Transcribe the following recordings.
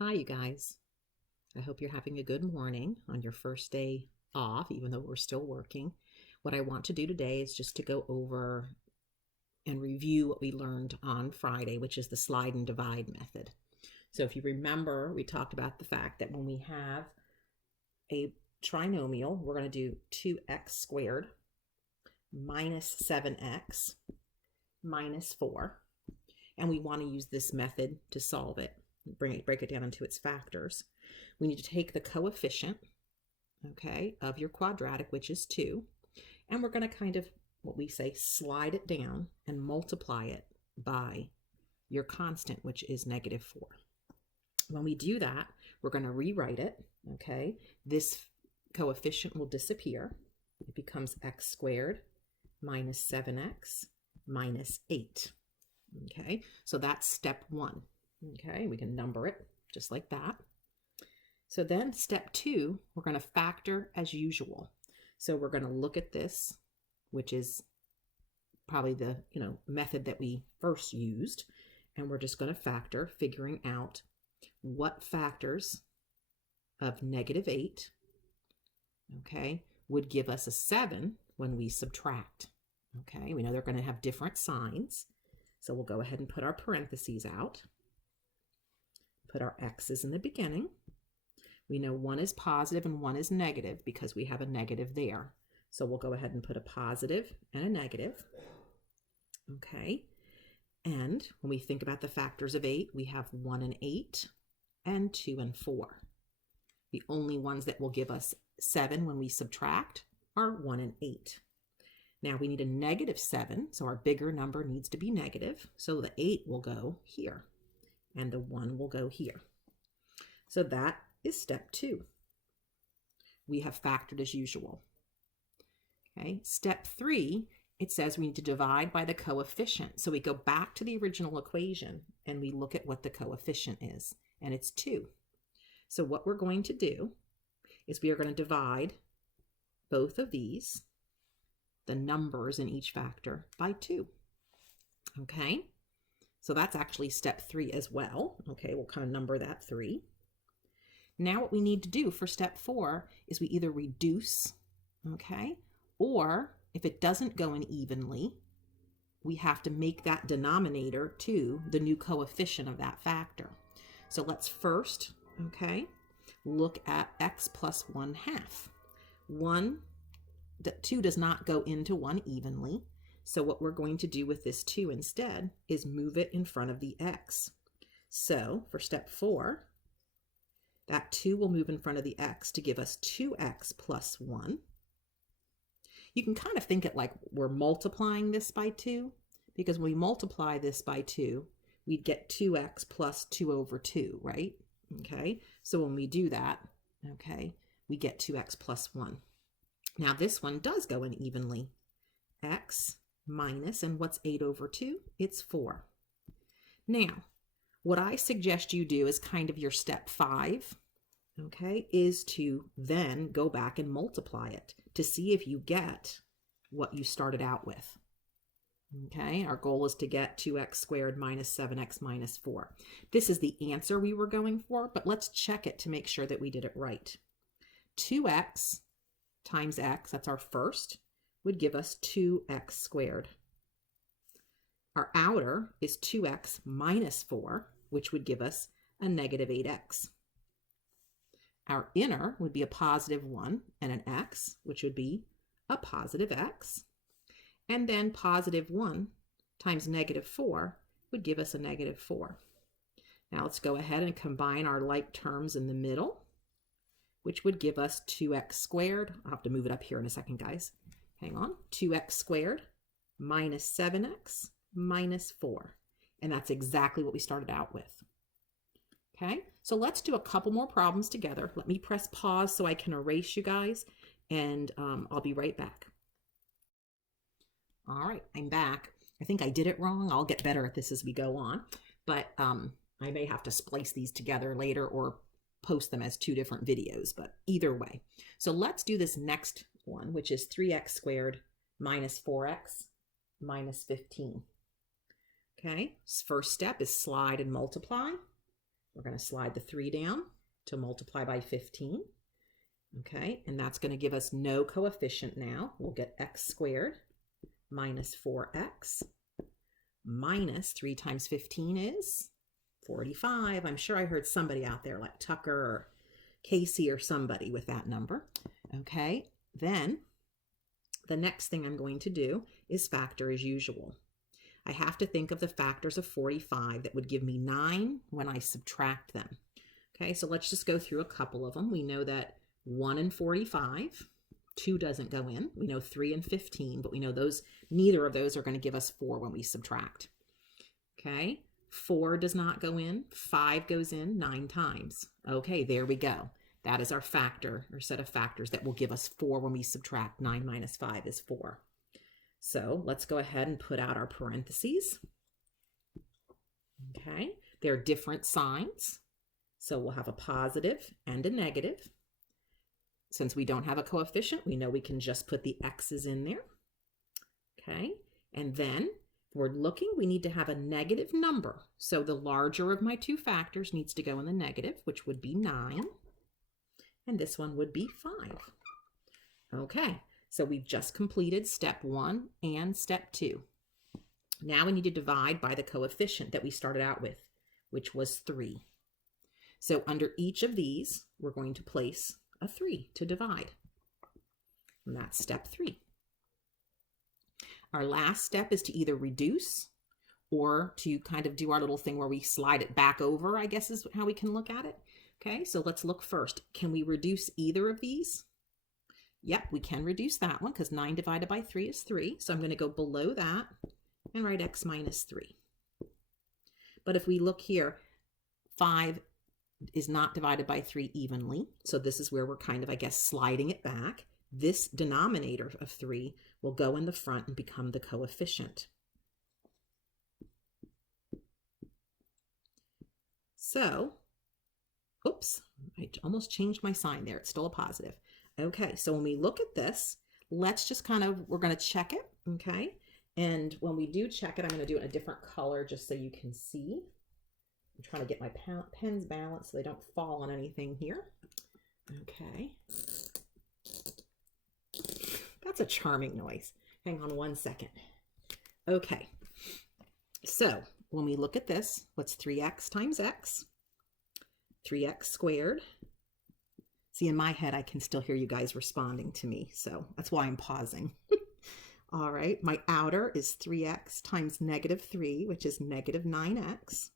Hi, you guys. I hope you're having a good morning on your first day off, even though we're still working. What I want to do today is just to go over and review what we learned on Friday, which is the slide and divide method. So if you remember, we talked about the fact that when we have a trinomial, we're going to do 2x squared minus 7x minus 4. And we want to use this method to solve it. Break it down into its factors. We need to take the coefficient, okay, of your quadratic, which is 2, and we're going to kind of, what we say, slide it down and multiply it by your constant, which is -4. When we do that, we're going to rewrite it, okay? This coefficient will disappear. It becomes x squared minus 7x minus 8, okay? So that's step 1. Okay, we can number it just like that. So then step 2, we're going to factor as usual. So we're going to look at this, which is probably the method that we first used, and we're just going to factor, figuring out what factors of -8, okay, would give us a 7 when we subtract. Okay, we know they're going to have different signs, so we'll go ahead and put our parentheses out. Put our x's in the beginning. We know one is positive and one is negative because we have a negative there. So we'll go ahead and put a positive and a negative. Okay. And when we think about the factors of 8, we have 1 and 8 and 2 and 4. The only ones that will give us 7 when we subtract are 1 and 8. Now we need a -7, so our bigger number needs to be negative. So the 8 will go here, and the 1 will go here. So that is step 2. We have factored as usual. Okay, step 3, it says we need to divide by the coefficient. So we go back to the original equation and we look at what the coefficient is, and it's 2. So what we're going to do is we are going to divide both of these, the numbers in each factor, by 2. Okay? So that's actually step 3 as well. Okay, we'll kind of number that 3. Now what we need to do for step 4 is we either reduce, okay, or if it doesn't go in evenly, we have to make that denominator to the new coefficient of that factor. So let's first, okay, look at x plus 1/2. 2 does not go into 1 evenly. So what we're going to do with this 2 instead is move it in front of the x. So for step 4, that 2 will move in front of the x to give us 2x plus 1. You can kind of think it like we're multiplying this by 2, because when we multiply this by 2, we'd get 2x plus 2 over 2, right? Okay, so when we do that, okay, we get 2x plus 1. Now this one does go in evenly. X minus, and what's 8 over 2? It's 4. Now, what I suggest you do is kind of your step 5, okay, is to then go back and multiply it to see if you get what you started out with. Okay, our goal is to get 2x squared minus 7x minus 4. This is the answer we were going for, but let's check it to make sure that we did it right. 2x times x, that's our first, would give us 2x squared. Our outer is 2x minus 4, which would give us a -8x. Our inner would be a +1 and an x, which would be a positive x. And then +1 times -4 would give us a -4. Now let's go ahead and combine our like terms in the middle, which would give us 2x squared. I'll have to move it up here in a second, guys. Hang on. 2x squared minus 7x minus 4. And that's exactly what we started out with. Okay, so let's do a couple more problems together. Let me press pause so I can erase you guys, and I'll be right back. All right, I'm back. I think I did it wrong. I'll get better at this as we go on, but I may have to splice these together later or post them as 2 different videos, but either way. So let's do this next one, which is 3x squared minus 4x minus 15. Okay, first step is slide and multiply. We're going to slide the 3 down to multiply by 15. Okay, and that's going to give us no coefficient now. We'll get x squared minus 4x minus 3 times 15 is 45. I'm sure I heard somebody out there like Tucker or Casey or somebody with that number. Okay, then the next thing I'm going to do is factor as usual. I have to think of the factors of 45 that would give me 9 when I subtract them. Okay, so let's just go through a couple of them. We know that 1 and 45, 2 doesn't go in. We know 3 and 15, but we know neither of those are going to give us 4 when we subtract. Okay, 4 does not go in. 5 goes in 9 times. Okay, there we go. That is our factor, or set of factors that will give us 4 when we subtract. 9 minus 5 is 4. So let's go ahead and put out our parentheses. Okay, they're different signs. So we'll have a positive and a negative. Since we don't have a coefficient, we know we can just put the x's in there. Okay, and then if we're looking, we need to have a negative number. So the larger of my 2 factors needs to go in the negative, which would be 9. And this one would be 5. Okay, so we've just completed step 1 and step 2. Now we need to divide by the coefficient that we started out with, which was 3. So under each of these, we're going to place a 3 to divide. And that's step 3. Our last step is to either reduce or to kind of do our little thing where we slide it back over, I guess is how we can look at it. Okay, so let's look first. Can we reduce either of these? Yep, we can reduce that one because 9 divided by 3 is 3. So I'm going to go below that and write x minus 3. But if we look here, 5 is not divided by 3 evenly. So this is where we're kind of, I guess, sliding it back. This denominator of 3 will go in the front and become the coefficient. So, oops, I almost changed my sign there. It's still a positive. Okay, so when we look at this, let's just we're going to check it, okay? And when we do check it, I'm going to do it in a different color just so you can see. I'm trying to get my pens balanced so they don't fall on anything here. Okay. That's a charming noise. Hang on one second. Okay. So when we look at this, what's 3x times x? 3x squared. See, in my head, I can still hear you guys responding to me, so that's why I'm pausing. All right, my outer is 3x times negative 3, which is negative 9x.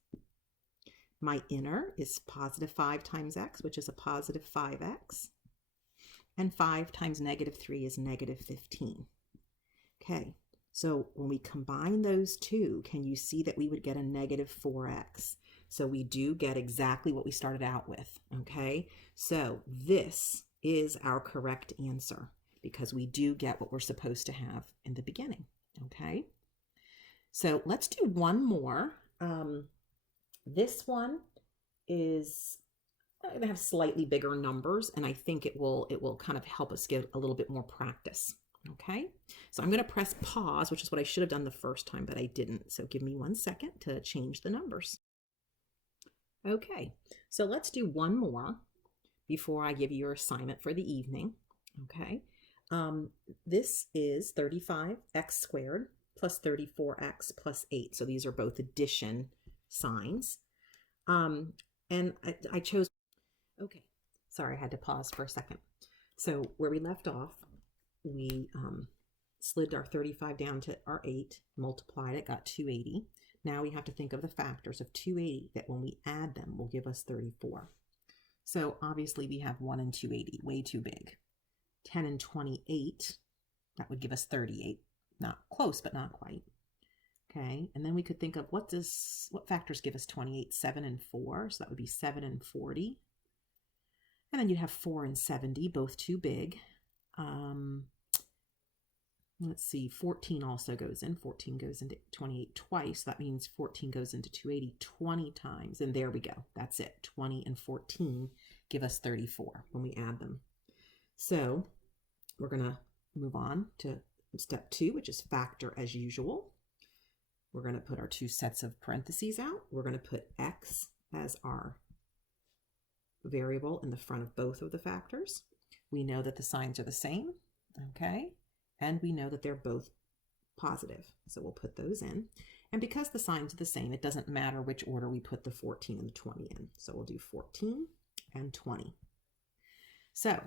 My inner is positive 5 times x, which is a positive 5x. And 5 times negative 3 is negative 15. Okay, so when we combine those two, can you see that we would get a negative 4x? So we do get exactly what we started out with, okay? So this is our correct answer because we do get what we're supposed to have in the beginning, okay? So let's do one more. This one is going to have slightly bigger numbers, and I think it will kind of help us get a little bit more practice, okay? So I'm going to press pause, which is what I should have done the first time, but I didn't. So give me 1 second to change the numbers. Okay, so let's do one more before I give you your assignment for the evening, okay? This is 35x squared plus 34x plus 8. So these are both addition signs. And I chose, okay, sorry, I had to pause for a second. So where we left off, we slid our 35 down to our 8, multiplied it, got 280. Now we have to think of the factors of 280 that when we add them will give us 34. So obviously we have 1 and 280, way too big. 10 and 28, that would give us 38. Not close, but not quite. Okay, and then we could think of what factors give us 28? 7 and 4, so that would be 7 and 40. And then you'd have 4 and 70, both too big. Let's see, 14 also goes in. 14 goes into 28 twice. That means 14 goes into 280 20 times. And there we go. That's it. 20 and 14 give us 34 when we add them. So we're going to move on to step 2, which is factor as usual. We're going to put our 2 sets of parentheses out. We're going to put x as our variable in the front of both of the factors. We know that the signs are the same, okay? And we know that they're both positive. So we'll put those in. And because the signs are the same, it doesn't matter which order we put the 14 and the 20 in. So we'll do 14 and 20. So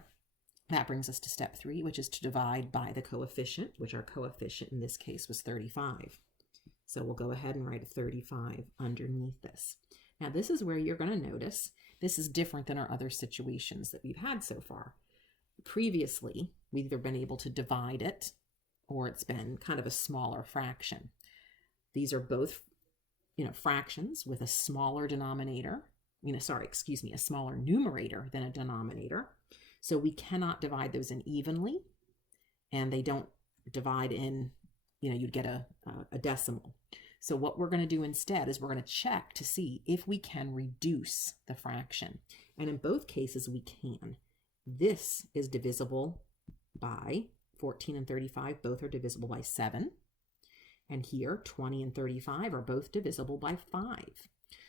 that brings us to step 3, which is to divide by the coefficient, which our coefficient in this case was 35. So we'll go ahead and write a 35 underneath this. Now this is where you're going to notice this is different than our other situations that we've had so far. Previously, we've either been able to divide it or it's been kind of a smaller fraction. These are both, fractions with a smaller denominator, a smaller numerator than a denominator. So we cannot divide those in evenly, and they don't divide in, you'd get a decimal. So what we're going to do instead is we're going to check to see if we can reduce the fraction. And in both cases, we can. This is divisible by 14 and 35, both are divisible by 7. And here, 20 and 35 are both divisible by 5.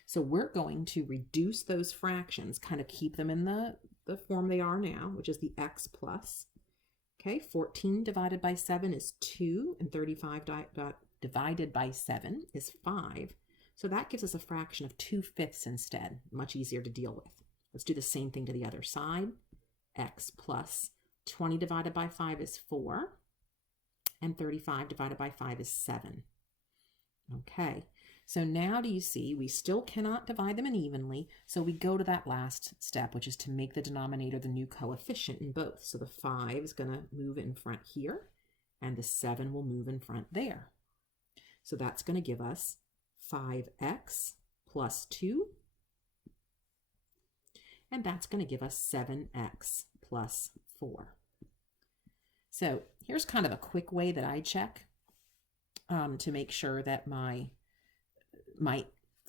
So we're going to reduce those fractions, kind of keep them in the form they are now, which is the x plus. Okay, 14 divided by 7 is 2, and 35 divided by 7 is 5. So that gives us a fraction of 2/5 instead, much easier to deal with. Let's do the same thing to the other side. X plus 20 divided by 5 is 4, and 35 divided by 5 is 7. Okay, so now do you see we still cannot divide them in evenly, so we go to that last step, which is to make the denominator the new coefficient in both. So the 5 is going to move in front here, and the 7 will move in front there. So that's going to give us 5x plus 2, and that's going to give us 7x plus 4. So here's kind of a quick way that I check to make sure that my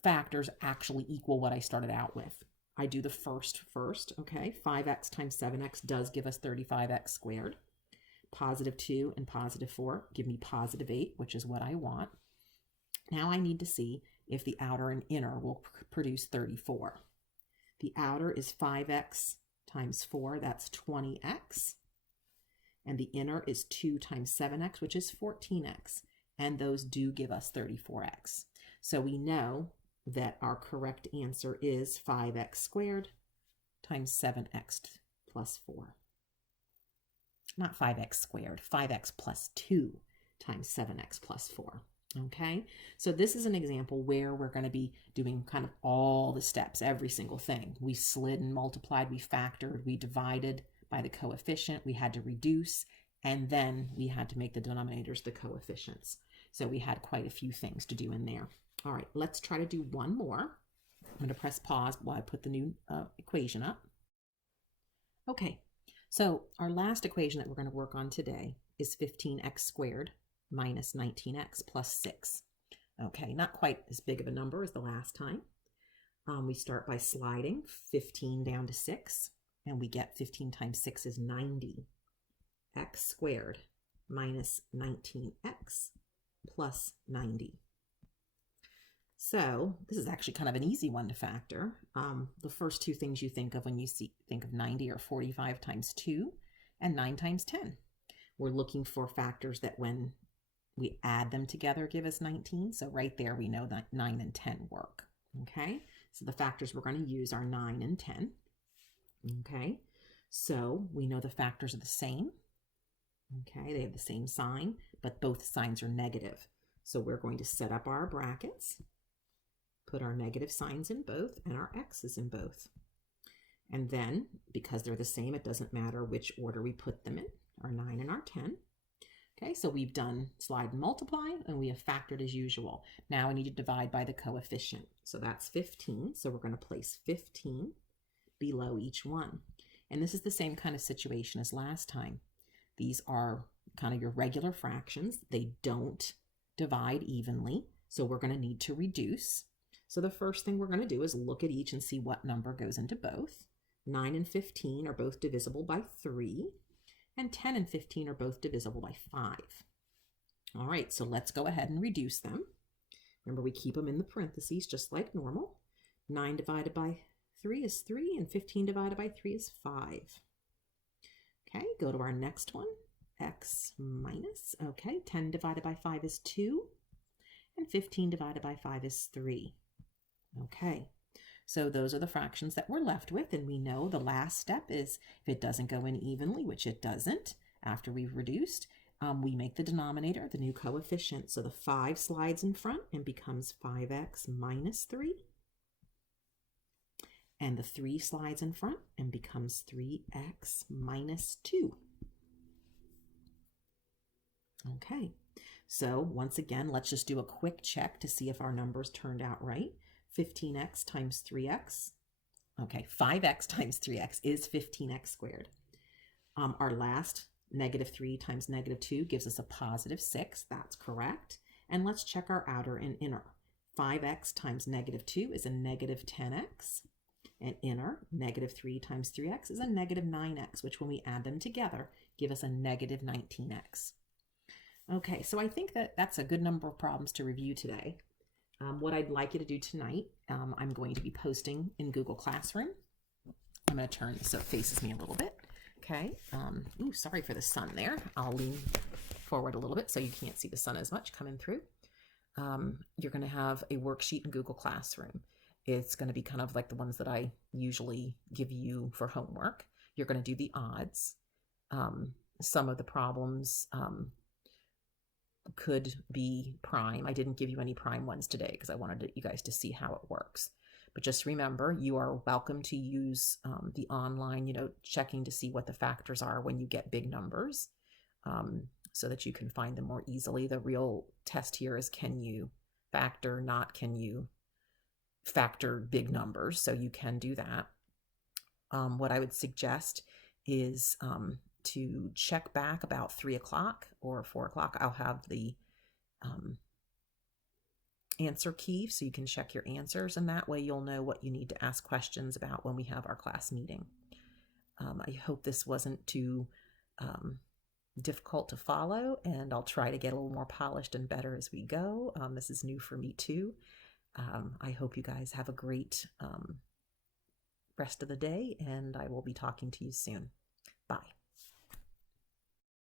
factors actually equal what I started out with. I do the first, okay? 5x times 7x does give us 35x squared. Positive 2 and positive 4 give me positive 8, which is what I want. Now I need to see if the outer and inner will produce 34. The outer is 5x times 4, that's 20x. And the inner is 2 times 7x, which is 14x. And those do give us 34x. So we know that our correct answer is 5x squared times 7x plus 4. Not 5x squared, 5x plus 2 times 7x plus 4. Okay, so this is an example where we're going to be doing kind of all the steps, every single thing. We slid and multiplied, we factored, we divided by the coefficient, we had to reduce, and then we had to make the denominators the coefficients. So we had quite a few things to do in there. All right, let's try to do one more. I'm going to press pause while I put the new equation up. Okay, so our last equation that we're going to work on today is 15x squared minus 19x plus 6. Okay, not quite as big of a number as the last time. We start by sliding 15 down to 6, and we get 15 times 6 is 90. X squared minus 19x plus 90. So this is actually kind of an easy one to factor. The first two things you think of when you think of 90 are 45 times 2 and 9 times 10. We're looking for factors that when we add them together give us 19. So right there we know that 9 and 10 work. Okay, so the factors we're going to use are 9 and 10. Okay, so we know the factors are the same. Okay, they have the same sign, but both signs are negative. So we're going to set up our brackets, put our negative signs in both and our x's in both. And then, because they're the same, it doesn't matter which order we put them in, our 9 and our 10. Okay, so we've done slide and multiply, and we have factored as usual. Now we need to divide by the coefficient. So that's 15, so we're going to place 15 below each one. And this is the same kind of situation as last time. These are kind of your regular fractions. They don't divide evenly, so we're going to need to reduce. So the first thing we're going to do is look at each and see what number goes into both. 9 and 15 are both divisible by 3, and 10 and 15 are both divisible by 5. All right, so let's go ahead and reduce them. Remember, we keep them in the parentheses just like normal. 9 divided by 3 is 3, and 15 divided by 3 is 5. Okay, go to our next one, x minus. Okay, 10 divided by 5 is 2, and 15 divided by 5 is 3. Okay, so those are the fractions that we're left with, and we know the last step is if it doesn't go in evenly, which it doesn't after we've reduced, we make the denominator the new coefficient. So the 5 slides in front and becomes 5x minus 3. And the 3 slides in front and becomes 3x minus 2. Okay, so once again, let's just do a quick check to see if our numbers turned out right. 15x times 3x. Okay, 5x times 3x is 15x squared. Our last, negative 3 times negative 2 gives us a positive 6. That's correct. And let's check our outer and inner. 5x times negative 2 is a negative 10x. And inner, negative 3 times 3x is a negative 9x, which when we add them together, give us a negative 19x. Okay, so I think that that's a good number of problems to review today. What I'd like you to do tonight, I'm going to be posting in Google Classroom. I'm going to turn so it faces me a little bit. Okay, ooh, sorry for the sun there. I'll lean forward a little bit so you can't see the sun as much coming through. You're going to have a worksheet in Google Classroom. It's going to be kind of like the ones that I usually give you for homework. You're going to do the odds. Some of the problems could be prime. I didn't give you any prime ones today because I wanted you guys to see how it works. But just remember, you are welcome to use the online, checking to see what the factors are when you get big numbers so that you can find them more easily. The real test here is can you factor, not can you factor big numbers, so you can do that. What I would suggest is to check back about 3 o'clock or 4 o'clock. I'll have the answer key so you can check your answers, and that way you'll know what you need to ask questions about when we have our class meeting. I hope this wasn't too difficult to follow, and I'll try to get a little more polished and better as we go. This is new for me too. I hope you guys have a great rest of the day, and I will be talking to you soon. Bye.